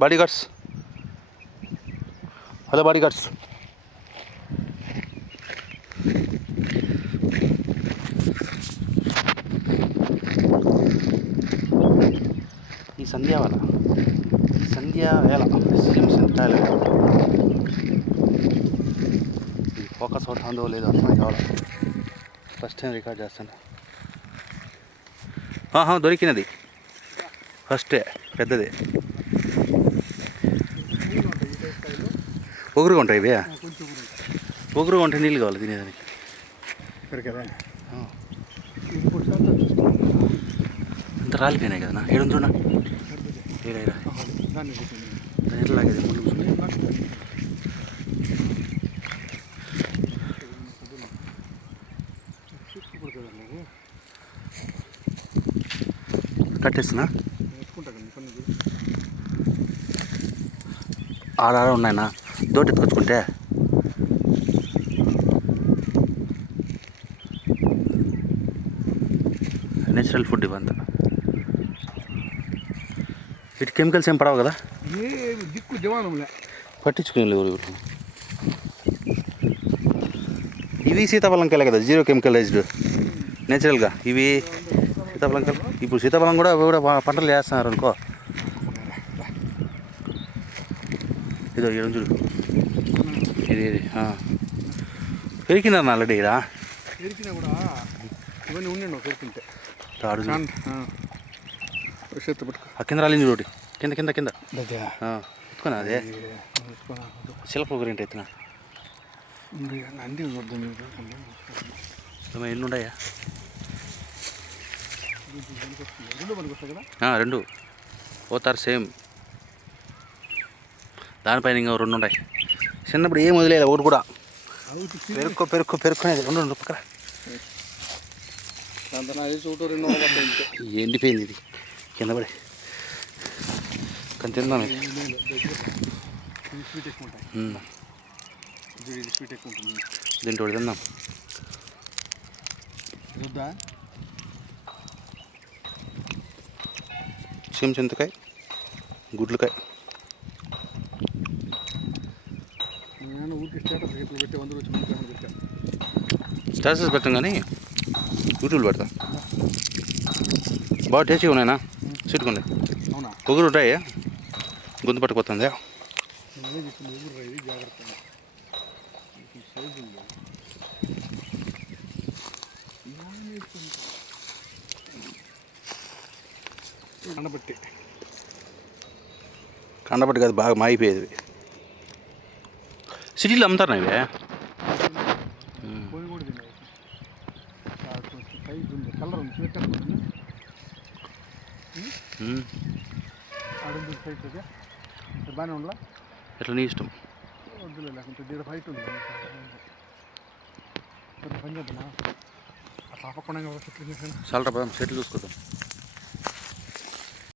Body guards, hello body guards. ఈ సంధ్యావేళ కాయలు focus అవుతుందో లేదో అర్థం కావాలి. ఫస్ట్ టైం రికార్డ్ చేస్తాను. దొరికినది ఫస్టే, పెద్దది. ఒగురుగా ఉంటాయి ఇవే, ఒగురుగా ఉంటాయి. నీళ్ళు కావాలి తినేదానికి. ఇంత రాలిపోయినాయి కదా ఏడు చూడ ఎట్లాగేది కట్టేస్తున్నా. ఆడ ఉన్నాయన్నా దోటి ఎత్తుకొచ్చుకుంటే. నేచురల్ ఫుడ్ ఇవంతా. వీటి కెమికల్స్ ఏం పడవు కదా. దిక్కు దివానంలే పట్టించుకుని ఎవరు. ఇవి సీతాఫలంకాయలే కదా, జీరో కెమికలైజ్డ్ నేచురల్గా. ఇవి సీతాఫలంకాయలు. ఇప్పుడు సీతాఫలం కూడా పంటలు చేస్తున్నారు అనుకో. ఇదో ఏడు చూడు, ఇది పెరికినారు ఆల్రెడీ. ఇడా పెరికినా కూడా ఇవన్నీ ఉండండి పెరికింటే తాడు పట్టుకో. ఆ కింద రాలింది రోడ్డు కింద కింద కింద ఎత్తుకున్నా. అదే శిల్ప గురించి ఎత్తున ఎన్ని ఉన్నాయా? రెండు పోతారు సేమ్. దానిపైన ఇంకా రెండు ఉన్నాయి. చిన్నప్పుడు ఏం వదిలేదు ఒకటి కూడా. పెరుక్కునేది రెండు పక్కన ఎండిపోయింది ఇది కింద పడి. కానీ తిందాం ఇది. దీంట్లో తిందాం. చింతకాయ, గుడ్లకాయ. స్టాటస్ పెట్టాం కానీ యూట్యూబ్ పెడతా. బాగా టేస్టీగా ఉన్నాయన్నా, స్వీట్గా ఉన్నాయి. పొగురు ఉంటాయి, గొంతు పట్టుకుపోతుంది. కండబట్టి కాదు, బాగా మాగిపోయేది. సిటీలో అమ్ముతారు ఇవే. ఎట్లా నీ ఇష్టం. చాలా చెట్లు చూసుకుందాం.